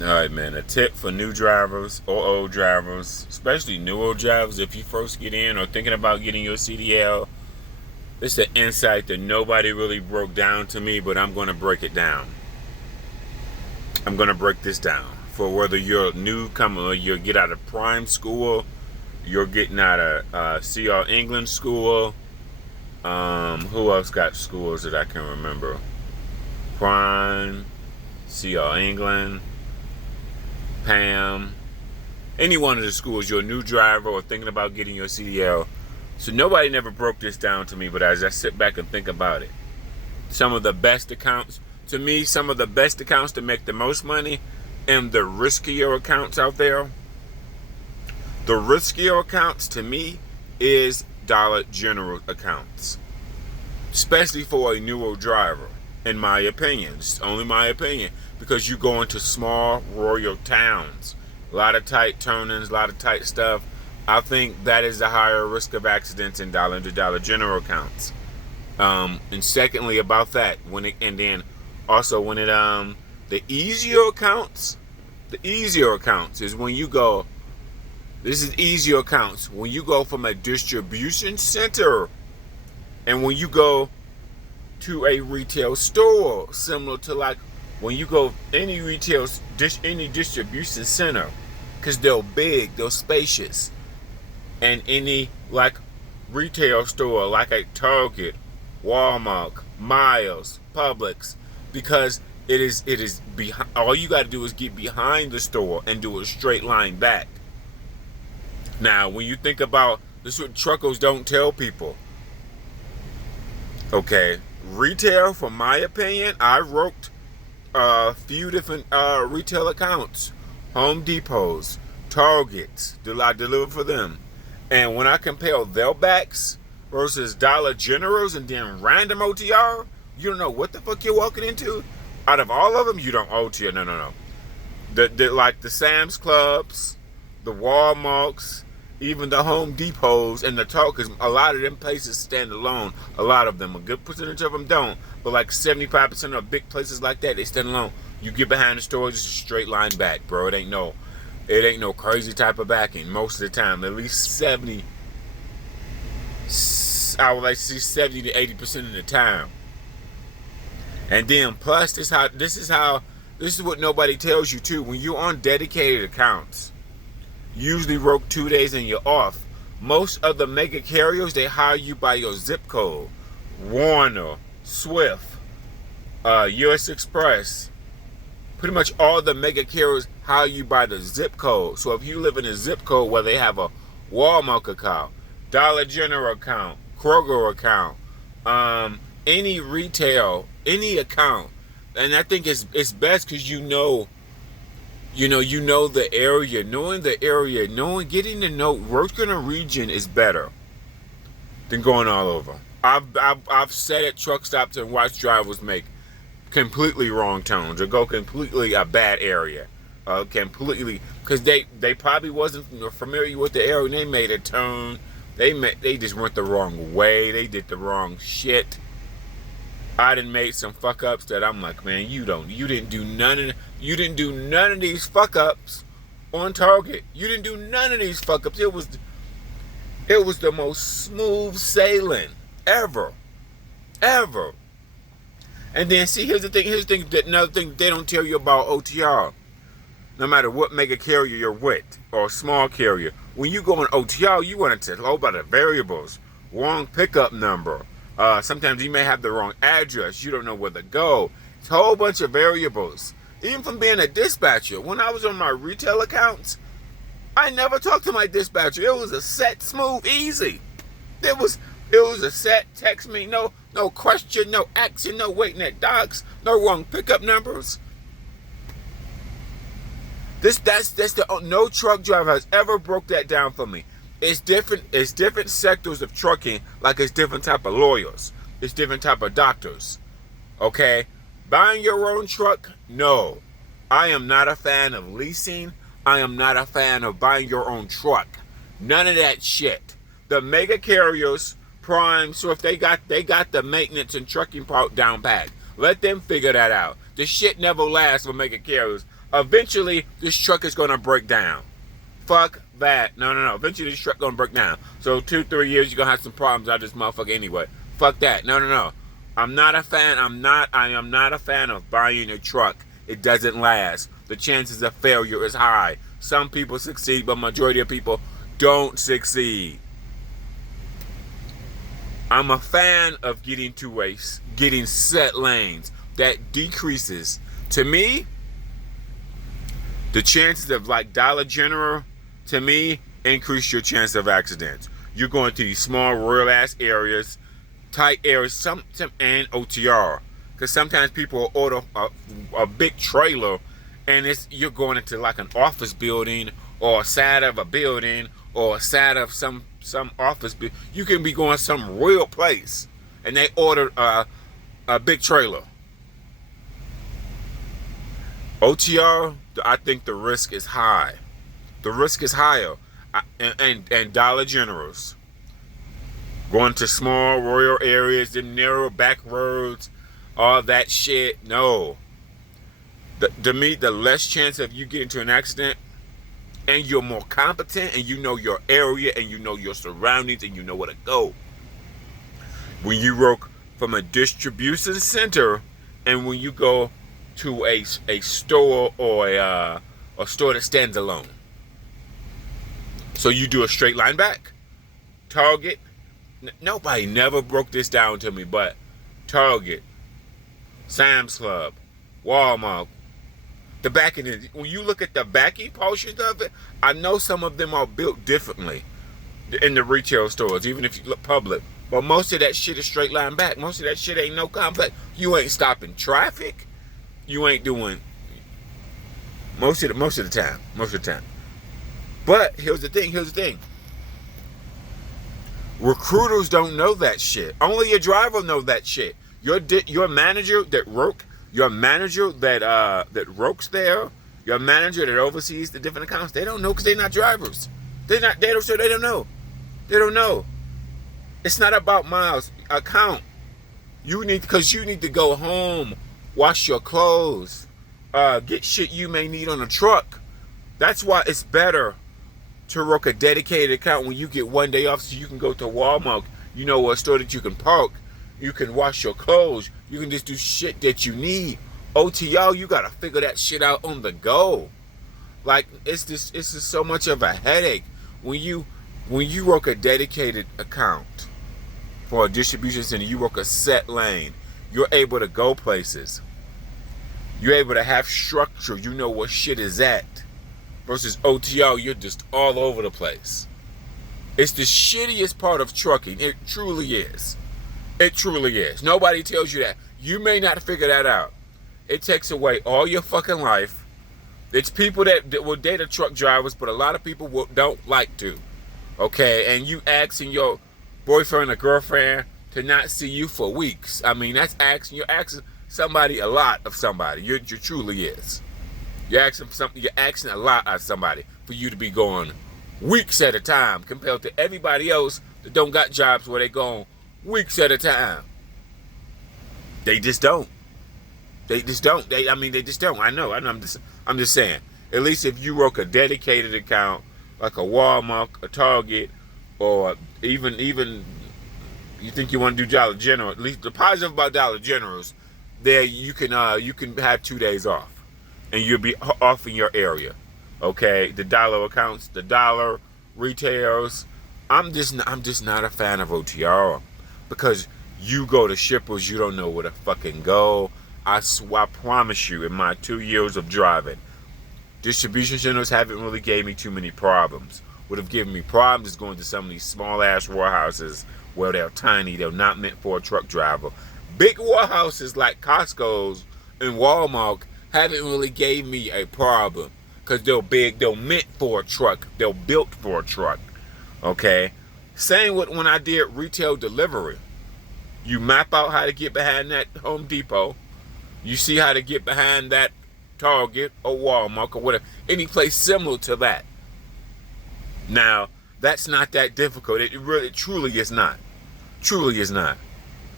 All right, man. A tip for new drivers or old drivers, especially new old drivers, if you first get in or thinking about getting your CDL. This is an insight that nobody really broke down to me, but I'm going to break it down. I'm going to break this down for whether you're a newcomer or you get out of prime school, you're getting out of CR England school. Who else got schools that I can remember? Prime, CR England, Pam. Any one of the schools, you're a new driver or thinking about getting your CDL. So nobody never broke this down to me, but as I sit back and think about it, some of the best accounts, to me, some of the best accounts to make the most money and the riskier accounts out there. The riskier accounts to me is Dollar General accounts, especially for a newer driver, in my opinion. It's only my opinion, because you go into small rural towns, a lot of tight turn-ins, a lot of tight stuff. I think that is the higher risk of accidents in Dollar General accounts. And secondly, about that, and then also when it the easier accounts is when you go. This is easier accounts when you go from a distribution center, and when you go to a retail store, similar to like when you go any any distribution center, because they're big, they're spacious, and any like retail store like a Target, Walmart, Miles, Publix, because it is behind. All you got to do is get behind the store and do a straight line back. Now, when you think about this, is what truckers don't tell people. Okay, retail, from my opinion, I worked a few different retail accounts, Home Depots, Targets. I deliver for them, and when I compare their backs versus Dollar Generals and then random OTR, you don't know what the fuck you're walking into. Out of all of them, you don't OTR. No. Like the Sam's Clubs, the Walmarts, even the Home Depots and the Targets, a lot of them places stand alone. A lot of them, a good percentage of them don't, but like 75% of big places like that, they stand alone. You get behind the store, just a straight line back, bro. It ain't no crazy type of backing most of the time. At least 70, I would like to see 70 to 80% of the time. And then plus this is what nobody tells you too. When you're on dedicated accounts, usually work 2 days and you're off. Most of the mega carriers, they hire you by your zip code. Warner, Swift, US Express, pretty much all the mega carriers hire you by the zip code. So if you live in a zip code where they have a Walmart account, Dollar General account, Kroger account, any retail, any account, and I think it's best because you know the area. Knowing the area, getting to know, working a region is better than going all over. I've sat at truck stops and watched drivers make completely wrong turns or go completely a bad area, completely, because they probably wasn't familiar with the area and they made a turn. They just went the wrong way. They did the wrong shit. I done made some fuck ups that I'm like, man, you didn't do none of these fuck ups on Target. You didn't do none of these fuck ups. It was the most smooth sailing ever. And then see, here's the thing, another thing they don't tell you about OTR. No matter what mega carrier you're with or small carrier, when you go on OTR, you want to know about the variables, wrong pickup number. Sometimes you may have the wrong address. You don't know where to go. It's a whole bunch of variables. Even from being a dispatcher, when I was on my retail accounts, I never talked to my dispatcher. It was a set, smooth, easy. It was a set, text me, no question, no action, no waiting at docks, no wrong pickup numbers. No truck driver has ever broke that down for me. It's different sectors of trucking, like it's different type of lawyers. It's different type of doctors. Okay? Buying your own truck? No. I am not a fan of leasing. I am not a fan of buying your own truck. None of that shit. The mega carriers, Prime, so if they got the maintenance and trucking part down pat. Let them figure that out. The shit never lasts for mega carriers. Eventually, this truck is going to break down. Fuck that. No. Eventually, this truck going to break down. So 2-3 years, you're going to have some problems out of this motherfucker anyway. Fuck that. No. I'm not a fan. I am not a fan of buying a truck. It doesn't last. The chances of failure is high. Some people succeed, but majority of people don't succeed. I'm a fan of getting set lanes. That decreases. To me, the chances of like Dollar General, to me, increase your chance of accidents. You're going to these small rural ass areas, tight areas, some and OTR. Because sometimes people order a big trailer, and you're going into like an office building or a side of a building or a side of some office. You can be going some real place, and they ordered a big trailer. OTR, I think the risk is high. The risk is higher. And Dollar Generals, going to small rural areas, them narrow back roads, all that shit. No. To me, the less chance of you getting into an accident, and you're more competent, and you know your area, and you know your surroundings, and you know where to go. When you work from a distribution center, and when you go to a store or a store that stands alone. So you do a straight line back. Target. Nobody never broke this down to me, but Target, Sam's Club, Walmart. The back end, when you look at the backy portions of it, I know some of them are built differently in the retail stores, even if you look public. But most of that shit is straight line back. Most of that shit ain't no complex. You ain't stopping traffic. You ain't doing most of the time. But here's the thing. Recruiters don't know that shit. Only your driver know that shit. Your manager that works there, your manager that oversees the different accounts, they don't know because they're not drivers. They don't know. They don't know. It's not about miles. Account. You need to go home, wash your clothes, get shit you may need on a truck. That's why it's better to work a dedicated account when you get one day off, so you can go to Walmart. You know, a store that you can park. You can wash your clothes. You can just do shit that you need. OTO, you gotta figure that shit out on the go. Like, it's just so much of a headache when you work a dedicated account for a distribution center. You work a set lane. You're able to go places. You're able to have structure. You know where shit is at. Versus OTO, you're just all over the place. It's the shittiest part of trucking. It truly is. It truly is. Nobody tells you that. You may not figure that out. It takes away all your fucking life. It's people that will date a truck drivers, but a lot of people don't like to. Okay, and you asking your boyfriend or girlfriend to not see you for weeks. I mean, you're asking somebody a lot of somebody. You truly is. You're asking a lot of somebody for you to be going weeks at a time compared to everybody else that don't got jobs where they go weeks at a time. They just don't. They just don't. They just don't. I know. I'm just saying. At least if you work a dedicated account like a Walmart, a Target, or even you think you want to do Dollar General. At least the positive about Dollar Generals, there you can have 2 days off. And you'll be off in your area, okay? The dollar accounts, the dollar retails. I'm just not a fan of OTR because you go to shippers, you don't know where to fucking go. I promise you, in my 2 years of driving, distribution centers haven't really gave me too many problems. Would have given me problems is going to some of these small ass warehouses where they're tiny, they're not meant for a truck driver. Big warehouses like Costco's and Walmart haven't really gave me a problem because they're big, they're meant for a truck, they're built for a truck, okay? Same with when I did retail delivery. You map out how to get behind that Home Depot, you see how to get behind that Target or Walmart or whatever, any place similar to that. Now, that's not that difficult. It truly is not. Truly is not.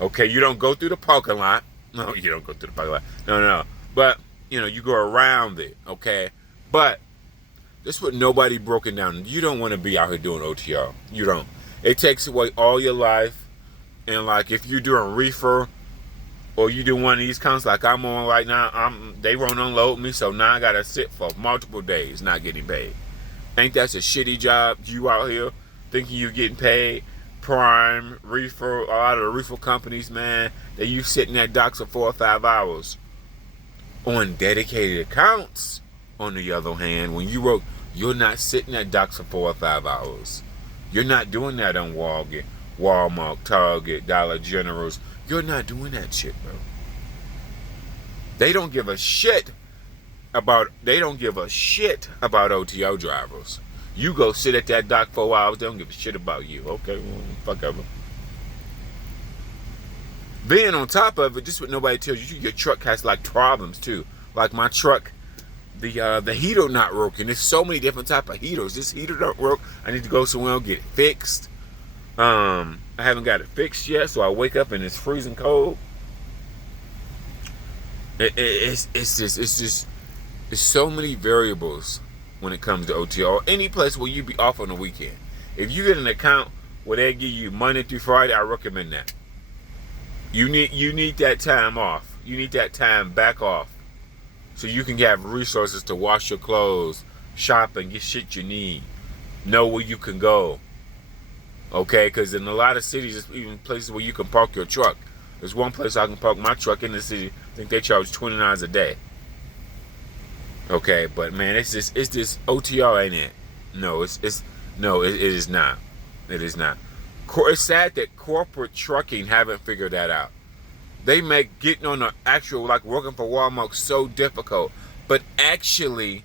Okay, you don't go through the parking lot. No, you don't go through the parking lot. No. But you go around it, okay? But that's what nobody broken down. You don't want to be out here doing OTR. You don't. It takes away all your life. And like if you're doing reefer or you do one of these counts like I'm on right now, they won't unload me, so now I gotta sit for multiple days not getting paid. Ain't that a shitty job? You out here thinking you getting paid? Prime, reefer, a lot of the reefer companies, man, that you sitting at docks for 4 or 5 hours. On dedicated accounts, on the other hand, when you work, you're not sitting at docks for 4 or 5 hours. You're not doing that on Walmart, Target, Dollar Generals. You're not doing that shit, bro. They don't give a shit about OTO drivers. You go sit at that dock 4 hours, they don't give a shit about you. Okay, well, fuck ever. Then on top of it, just what nobody tells you, your truck has like problems too. Like my truck, the heater not working. There's so many different type of heaters. This heater don't work. I need to go somewhere and get it fixed. I haven't got it fixed yet, so I wake up and it's freezing cold. It's so many variables when it comes to OTR. Or any place where you be off on the weekend. If you get an account where they give you Monday through Friday, I recommend that. You need that time off. You need that time back off, so you can have resources to wash your clothes, shop, and get shit you need. Know where you can go. Okay, because in a lot of cities, there's even places where you can park your truck. There's one place I can park my truck in the city. I think they charge $20 a day. Okay, but man, it's this OTR, ain't it? No, it is not. It is not. It's sad that corporate trucking haven't figured that out. They make getting on the actual, like working for Walmart, so difficult. But actually,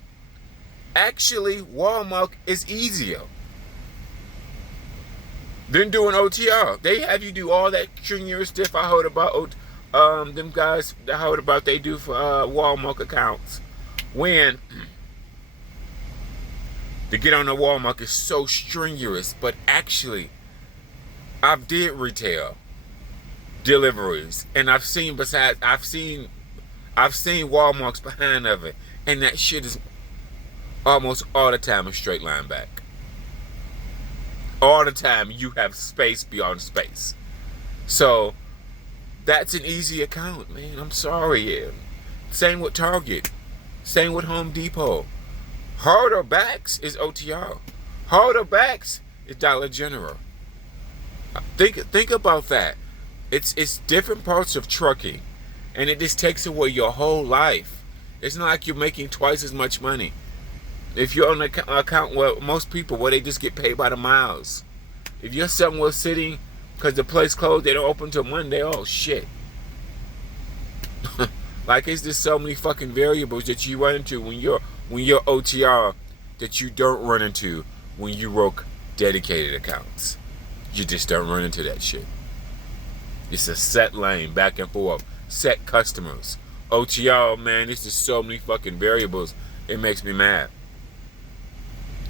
Walmart is easier than doing OTR. They have you do all that strenuous stuff I heard about. Them guys I heard about they do for Walmart accounts. When to get on the Walmart is so strenuous, but actually, I've did retail deliveries, and I've seen Walmart's behind of it, and that shit is almost all the time a straight line back. All the time you have space beyond space. So that's an easy account, man. I'm sorry. Same with Target. Same with Home Depot. Harder backs is OTR. Harder backs is Dollar General. Think about that. It's different parts of trucking, and it just takes away your whole life. It's not like you're making twice as much money. If you're on an account where most people, where they just get paid by the miles. If you're somewhere sitting because the place closed, they don't open till Monday. Oh shit! Like it's just so many fucking variables that you run into when you're OTR that you don't run into when you work dedicated accounts. You just don't run into that shit. It's a set lane, back and forth, set customers. OTR, man, it's just so many fucking variables. It makes me mad.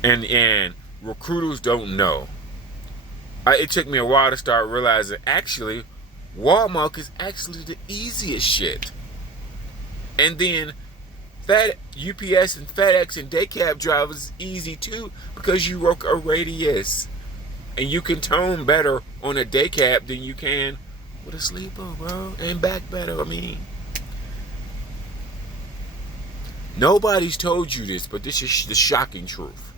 And recruiters don't know. It took me a while to start realizing actually Walmart is actually the easiest shit. And then UPS and FedEx and day cab drivers is easy too, because you work a radius. And you can tone better on a day cab than you can with a sleeper, bro. And back better, I mean. Nobody's told you this, but this is the shocking truth.